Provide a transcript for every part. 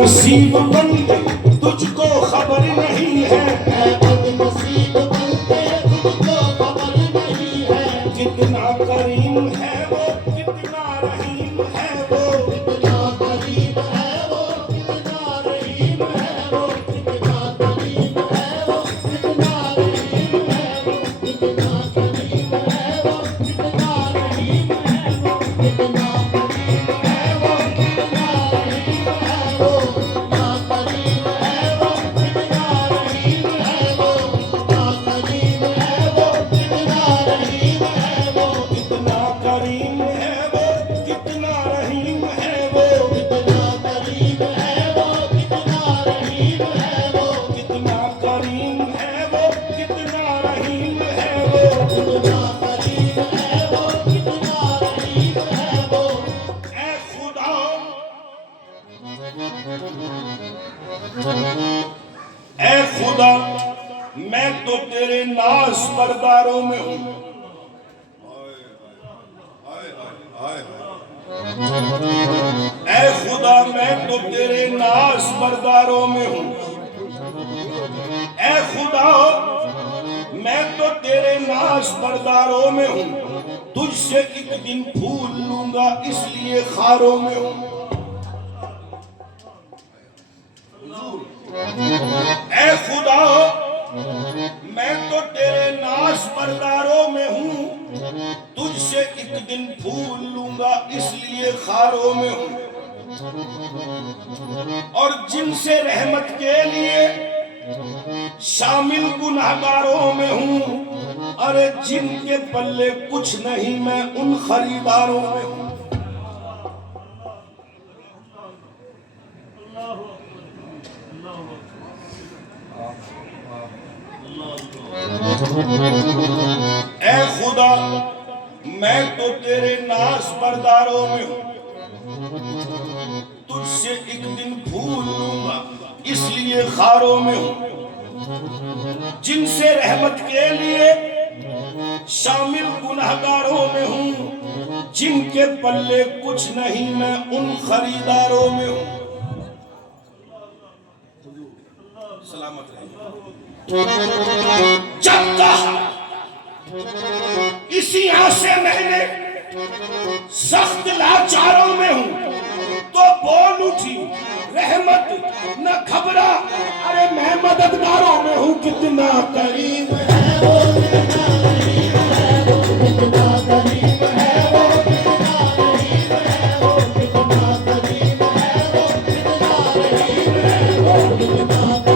बदनसीब बंदे तुझको खबर नहीं है, बदनसीब बंदे तुझको खबर नहीं है। कितना करीम है वो, कितना रहीम है वो, कितना करीम है वो, कितना रहीम है वो, कितना करीम है वो, कितना रहीम है वो, कितना करीम है वो, कितना रहीम है वो, कितना करीम है वो, कितना रहीम है वो, कितना करीम है वो, कितना रहीम है वो, कितना करीम है वो, कितना रहीम है वो, कितना करीम है वो, कितना रहीम है वो, कितना करीम है वो, कितना रहीम है वो, कितना करीम है वो, कितना रहीम है वो। कितना करीम है वो, कितना रहीम है वो। ऐ खुदा, ऐ खुदा, मैं तो तेरे नाज बरदारों में हूँ। ऐ खुदा, मैं तो तेरे नाज बरदारों में हूँ। ऐ खुदा, मैं तो तेरे नाज बरदारों में हूँ। तुझसे एक दिन फूल लूंगा इसलिए खारों में हूँ। ऐ खुदा, मैं तो तेरे नाज बरदारों में हूँ। तुझसे एक दिन फूल लूंगा इसलिए खारों में हूँ। और जिनसे रहमत के लिए शामिल गुनहगारों में हूँ। अरे जिनके पल्ले कुछ नहीं, मैं उन खरीदारों में हूँ। ऐ खुदा, मैं तो तेरे नाज बरदारों में हूँ। तुझसे एक दिन फूल लूंगा इसलिए खारों में हूँ। जिनसे रहमत के लिए शामिल गुनहगारों में हूँ। जिनके पल्ले कुछ नहीं, मैं उन खरीदारों में हूँ। सलामत रहे। जब कहा इसी यहाँ से मैंने सख्त लाचारों में हूँ, तो बोल उठी रहमत न घबरा, अरे मैं मददगारों में हूँ। कितना करीम है वो, कितना करीम है वो, कितना करीम है वो, कितना रहीम है वो, कितना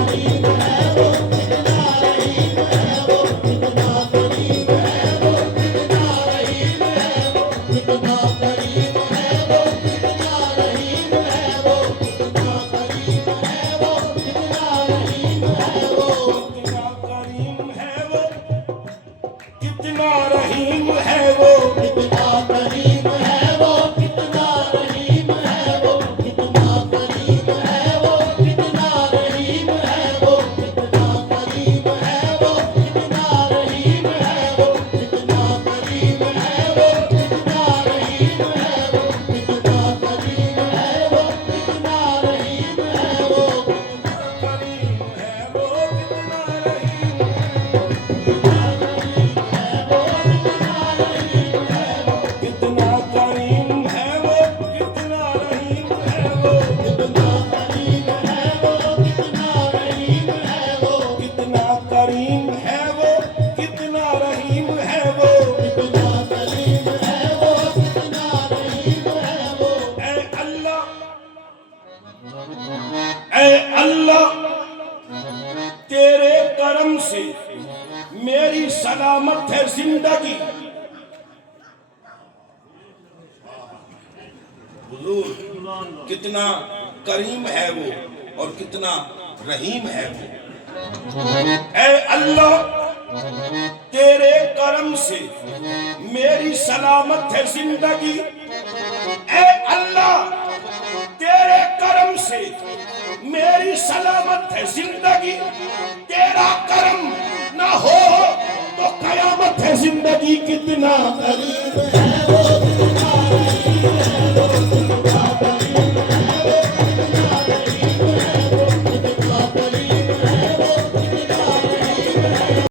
करीम है वो, कितना रहीम है वो, कितना करीम है वो, कितना रहीम है वो, कितना करीम है वो, कितना रहीम है वो, कितना करीम है वो, कितना रहीम है वो, कितना करीम है वो, कितना रहीम है वो। कितना करीम है वो, कितना रहीम है वो, कितना करीम है वो, कितना रहीम है वो, कितना करीम है वो, कितना रहीम है वो, कितना करीम है वो, कितना रहीम है वो, कितना करीम है वो, कितना रहीम है वो, कितना करीम है वो, कितना रहीम है वो। करीम है वो, कितना रहीम है। कितना करीम है वो, कितना रहीम है वो, कितना करीम है वो, कितना रहीम है वो, कितना करीम है वो, कितना रहीम है वो। कितना करीम है वो, कितना रहीम है वो। ऐ अल्लाह, ऐ अल्लाह, तेरे करम से मेरी सलामत है जिंदगी। हुजूर, कितना करीम है वो और कितना रहीम है वो। ऐ अल्लाह, तेरे करम से मेरी सलामत है जिंदगी। ऐ अल्लाह, तेरे करम से मेरी सलामत है जिंदगी। तेरा करम ना हो तो कयामत है जिंदगी। कितना करीम है